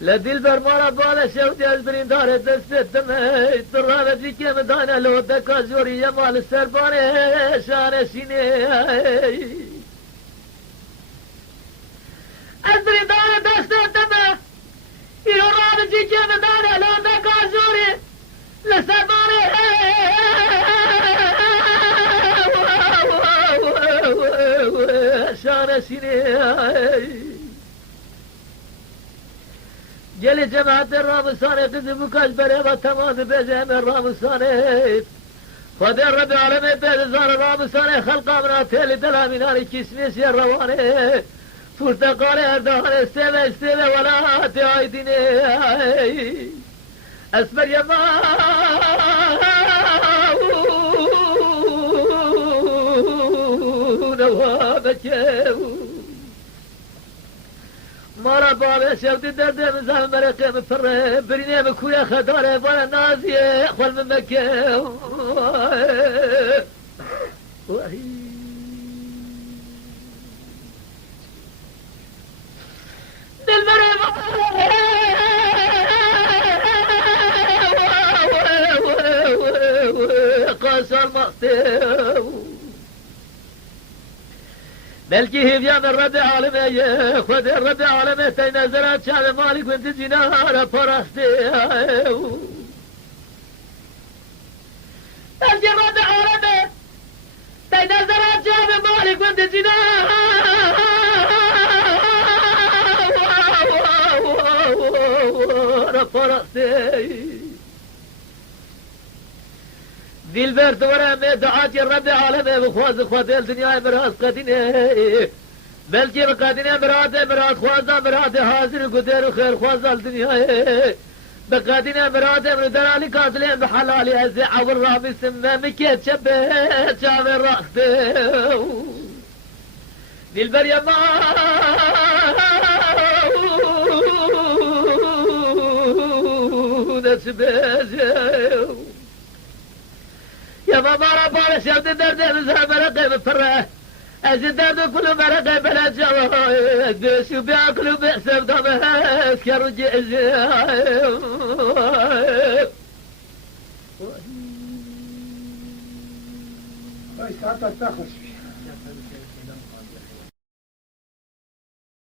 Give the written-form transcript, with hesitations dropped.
لدل برمارا بالا شوتی از بریندار دست دمه ترانه که مدانه لو دکا زوری مال سربانه شانشینه از بریندار دست دمه ایران که مدانه لو دکا زوری لسربانه شانشینه جل جماعت الرامسانه قدم وكاش بريبا تمام بجهم الرامسانه فدر رب العالمين بيزار الرامسانه خلقا من اتل دلاميناري كيسميس الروانه فرتقال اردان استوى ولا تعيدني اسمر يما نوابك مارا بابا شوتي درد مزال مرقه مفره بريني مكويا خداره وانا نازيه اخوال من مكه دل مرة قاسر مقتل بلكي هي من رد عالمي خد الرد عالمي تنزلت شعب مالك وانت جنار فرستي بلكي رد عالمي تنزلت شعب مالك وانت جنار فرستي دلبرت ورا دعاتي الرب عالمي بخواز خواتي الدنيا براس قدينه بلكي بقدينه براس خوازا براس حاضر قدر خير خوازا الدنيا بقدينه براس من درالي قاتلين بحلالي هزي عور رامي سمه مكيت شبه شعب الرأس دلبر يما نسبه يا ماما ربنا شفت درد مزها مرقه بفره أجد درد كل مرقه بلا جواد شو بياكلوا بحسب دمه اسكر وجئز كويس حتى تخش